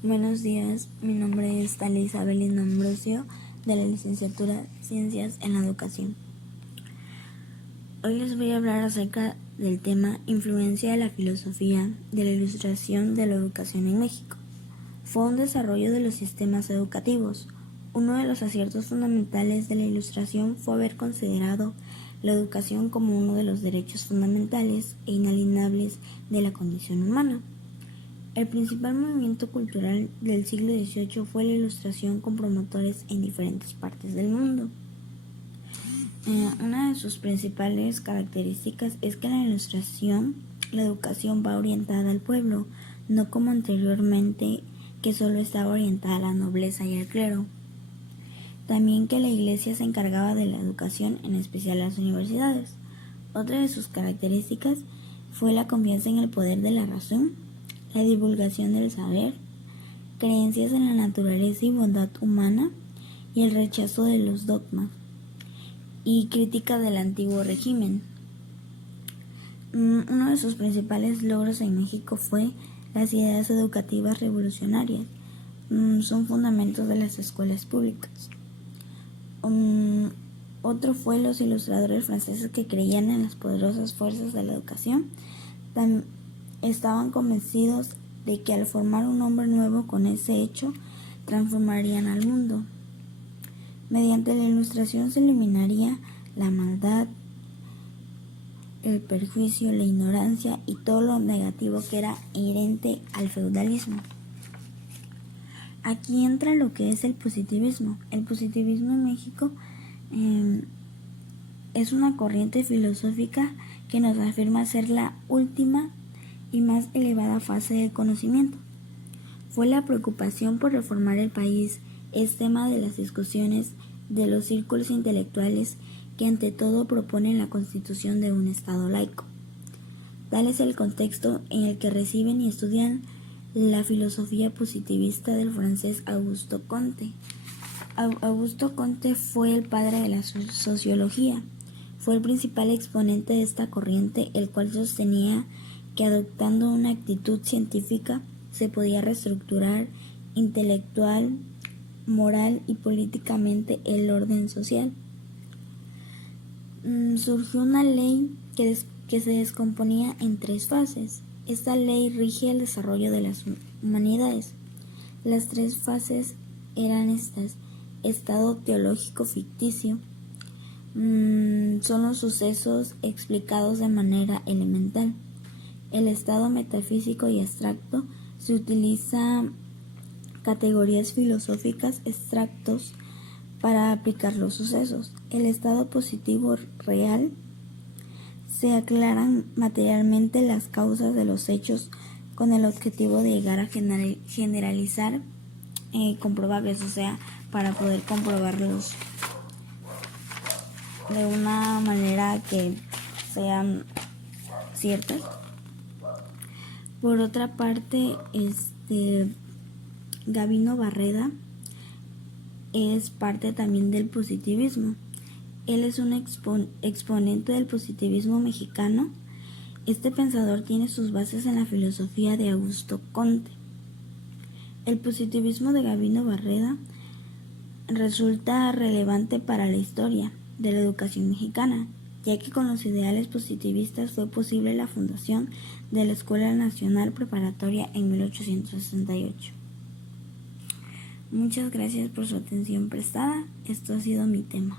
Buenos días, mi nombre es Thalisa Belén Ambrosio, de la licenciatura Ciencias en la Educación. Hoy les voy a hablar acerca del tema Influencia de la filosofía de la ilustración de la educación en México. Fue un desarrollo de los sistemas educativos. Uno de los aciertos fundamentales de la ilustración fue haber considerado la educación como uno de los derechos fundamentales e inalienables de la condición humana. El principal movimiento cultural del siglo XVIII fue la Ilustración, con promotores en diferentes partes del mundo. Una de sus principales características es que en la Ilustración la educación va orientada al pueblo, no como anteriormente, que solo estaba orientada a la nobleza y al clero. También que la Iglesia se encargaba de la educación, en especial las universidades. Otra de sus características fue la confianza en el poder de la razón, la divulgación del saber, creencias en la naturaleza y bondad humana y el rechazo de los dogmas y crítica del antiguo régimen. Uno de sus principales logros en México fue las ideas educativas revolucionarias. Son fundamentos de las escuelas públicas. Otro fue los ilustradores franceses, que creían en las poderosas fuerzas de la educación. Estaban convencidos de que al formar un hombre nuevo con ese hecho, transformarían al mundo. Mediante la ilustración se eliminaría la maldad, el perjuicio, la ignorancia y todo lo negativo que era inherente al feudalismo. Aquí entra lo que es el positivismo. El positivismo en México es una corriente filosófica que nos afirma ser la última y más elevada fase del conocimiento. Fue la preocupación por reformar el país, es tema de las discusiones de los círculos intelectuales que ante todo proponen la constitución de un Estado laico. Tal es el contexto en el que reciben y estudian la filosofía positivista del francés Auguste Comte. Auguste Comte fue el padre de la sociología. Fue el principal exponente de esta corriente, el cual sostenía que adoptando una actitud científica se podía reestructurar intelectual, moral y políticamente el orden social. Surgió una ley que se descomponía en 3 fases. Esta ley rige el desarrollo de las humanidades. Las 3 fases eran estas: estado teológico ficticio, son los sucesos explicados de manera elemental. El estado metafísico y abstracto, se utiliza categorías filosóficas abstractos para aplicar los sucesos. El estado positivo real, se aclaran materialmente las causas de los hechos con el objetivo de llegar a generalizar comprobables, o sea, para poder comprobarlos de una manera que sean ciertas. Por otra parte, Gabino Barreda es parte también del positivismo. Él es un exponente del positivismo mexicano. Este pensador tiene sus bases en la filosofía de Auguste Comte. El positivismo de Gabino Barreda resulta relevante para la historia de la educación mexicana, ya que con los ideales positivistas fue posible la fundación de la Escuela Nacional Preparatoria en 1868. Muchas gracias por su atención prestada. Esto ha sido mi tema.